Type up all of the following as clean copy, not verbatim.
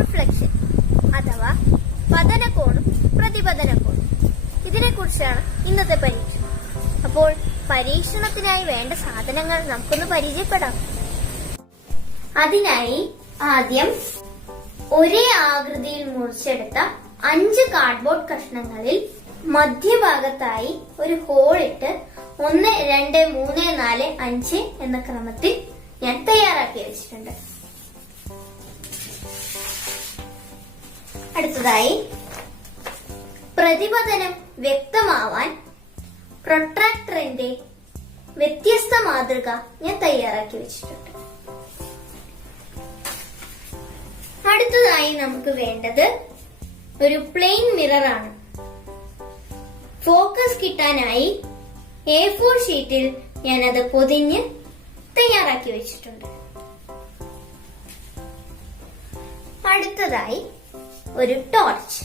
Reflection അഥവാ പതനകോണും പ്രതിപതനകോണും. ഇതിനെക്കുറിച്ചാണ് ഇന്നത്തെ പരീക്ഷണം. അപ്പോൾ പരീക്ഷണത്തിനായി വേണ്ട സാധനങ്ങൾ നമുക്കൊന്ന് പരിചയപ്പെടാം. അതിനായി ആദ്യം ഒരേ ആകൃതിയിൽ മുറിച്ചെടുത്ത 5 കാർഡ്ബോർഡ് കഷ്ണങ്ങളിൽ മധ്യഭാഗത്തായി ഒരു ഹോളിട്ട് 1, 2, 3, 4, 5 എന്ന ക്രമത്തിൽ ഞാൻ തയ്യാറാക്കി വെച്ചിട്ടുണ്ട്. അടുത്തതായി പ്രതിപതനം വ്യക്തമാവാൻ പ്രൊട്രാക്ടറിന്റെ വ്യത്യസ്ത മാതൃക ഞാൻ തയ്യാറാക്കി വെച്ചിട്ടുണ്ട്. അടുത്തതായി നമുക്ക് വേണ്ടത് ഒരു പ്ലെയിൻ മിറർ ആണ്. ഫോക്കസ് കിട്ടാനായി A4 ഷീറ്റിൽ ഞാനത് പൊതിഞ്ഞ് തയ്യാറാക്കി വെച്ചിട്ടുണ്ട്. അടുത്തതായി ഒരു ടോർച്ച്.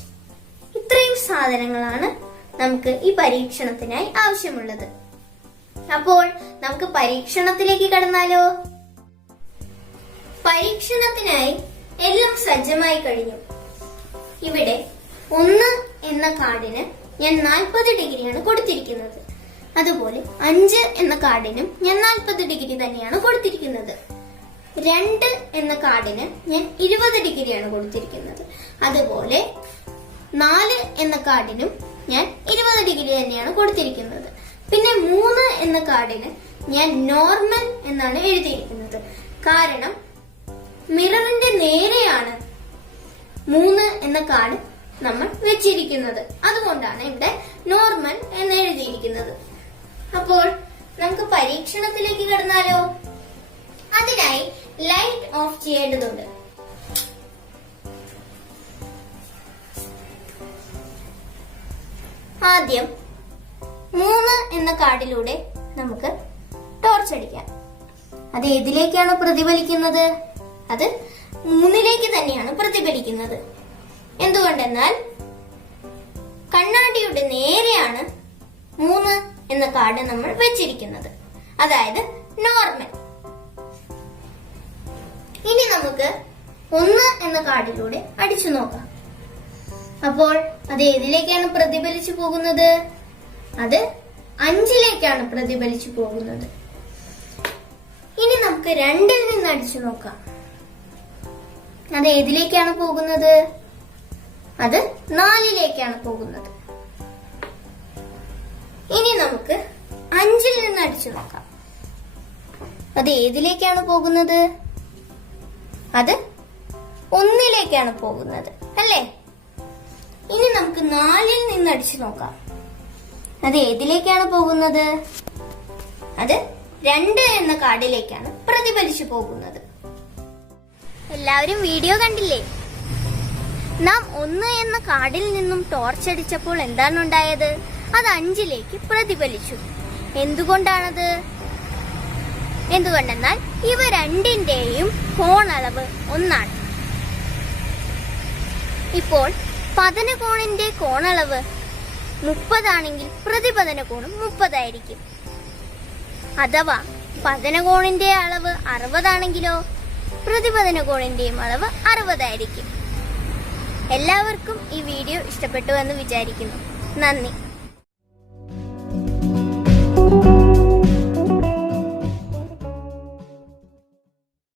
ഇത്രയും സാധനങ്ങളാണ് നമുക്ക് ഈ പരീക്ഷണത്തിനായി ആവശ്യമുള്ളത്. അപ്പോൾ നമുക്ക് പരീക്ഷണത്തിലേക്ക് കടന്നാലോ? പരീക്ഷണത്തിനായി എല്ലാം സജ്ജമായി കഴിഞ്ഞു. ഇവിടെ 1 എന്ന കാർഡിന് ഞാൻ 40 ഡിഗ്രിയാണ് കൊടുത്തിരിക്കുന്നത്. അതുപോലെ 5 എന്ന കാർഡിനും ഞാൻ 40 ഡിഗ്രി തന്നെയാണ് കൊടുത്തിരിക്കുന്നത്. 2 എന്ന കാർഡിന് ഞാൻ 20 ഡിഗ്രിയാണ് കൊടുത്തിരിക്കുന്നത്. അതുപോലെ 4 എന്ന കാർഡിനും ഞാൻ 20 ഡിഗ്രി തന്നെയാണ് കൊടുത്തിരിക്കുന്നത്. പിന്നെ 3 എന്ന കാർഡിന് ഞാൻ നോർമൽ എന്നാണ് എഴുതിയിരിക്കുന്നത്. കാരണം മിററിന്റെ നേരെയാണ് 3 എന്ന കാർഡ് നമ്മൾ വെച്ചിരിക്കുന്നത്. അതുകൊണ്ടാണ് ഇവിടെ നോർമൽ എന്ന് എഴുതിയിരിക്കുന്നത്. അപ്പോൾ നമുക്ക് പരീക്ഷണത്തിലേക്ക് കടന്നാലോ? അതിനായി ലൈറ്റ് ഓഫ് ചെയ്യേണ്ടതുണ്ട്. ആദ്യം 3 എന്ന കാർഡിലൂടെ നമുക്ക് ടോർച്ച് അടിക്കാം. അത് ഏതിലേക്കാണ് പ്രതിഫലിക്കുന്നത്? അത് 3ലേക്ക് തന്നെയാണ് പ്രതിഫലിക്കുന്നത്. എന്തുകൊണ്ടെന്നാൽ കണ്ണാടിയുടെ നേരെയാണ് 3 എന്ന കാർഡ് നമ്മൾ വെച്ചിരിക്കുന്നത്. അതായത് നോർമൽ. ഇനി നമുക്ക് 1 എന്ന കാർഡിലൂടെ അടിച്ചു നോക്കാം. അപ്പോൾ അത് ഏതിലേക്കാണ് പ്രതിഫലിച്ചു പോകുന്നത്? അത് 5ലേക്കാണ് പ്രതിഫലിച്ചു പോകുന്നത്. ഇനി നമുക്ക് 2ൽ നിന്ന് അടിച്ചു നോക്കാം. അത് ഏതിലേക്കാണ് പോകുന്നത്? അത് 4ലേക്കാണ് പോകുന്നത്. ഇനി നമുക്ക് 5ൽ നിന്ന് അടിച്ചു നോക്കാം. അത് ഏതിലേക്കാണ് പോകുന്നത്? അത് 1ലേക്കാണ് പോകുന്നത്, അല്ലേ? ഇനി നമുക്ക് 4ൽ നിന്ന് അടിച്ചു നോക്കാം. അത് ഏതിലേക്കാണ് പോകുന്നത്? അത് 2 എന്ന കാർഡിലേക്കാണ് പ്രതിഫലിച്ചു പോകുന്നത്. എല്ലാവരും വീഡിയോ കണ്ടില്ലേ? നാം 1 എന്ന കാർഡിൽ നിന്നും ടോർച്ച് അടിച്ചപ്പോൾ എന്താണ് ഉണ്ടായത്? അത് 5ലേക്ക് പ്രതിഫലിച്ചു. എന്തുകൊണ്ടാണത്? എന്തുകൊണ്ടെന്നാൽ ഇവ രണ്ടിന്റെയും കോണളവ് ഒന്നാണ്. ഇപ്പോൾ പതനകോണിന്റെ കോണളവ് 30 ആണെങ്കിൽ പ്രതിപതന കോണും 30 ആയിരിക്കും. അഥവാ പതനകോണിന്റെ അളവ് 60 ആണെങ്കിലോ പ്രതിപതന കോണിന്റെയും അളവ് 60 ആയിരിക്കും. എല്ലാവർക്കും ഈ വീഡിയോ ഇഷ്ടപ്പെട്ടു എന്ന് വിചാരിക്കുന്നു. നന്ദി.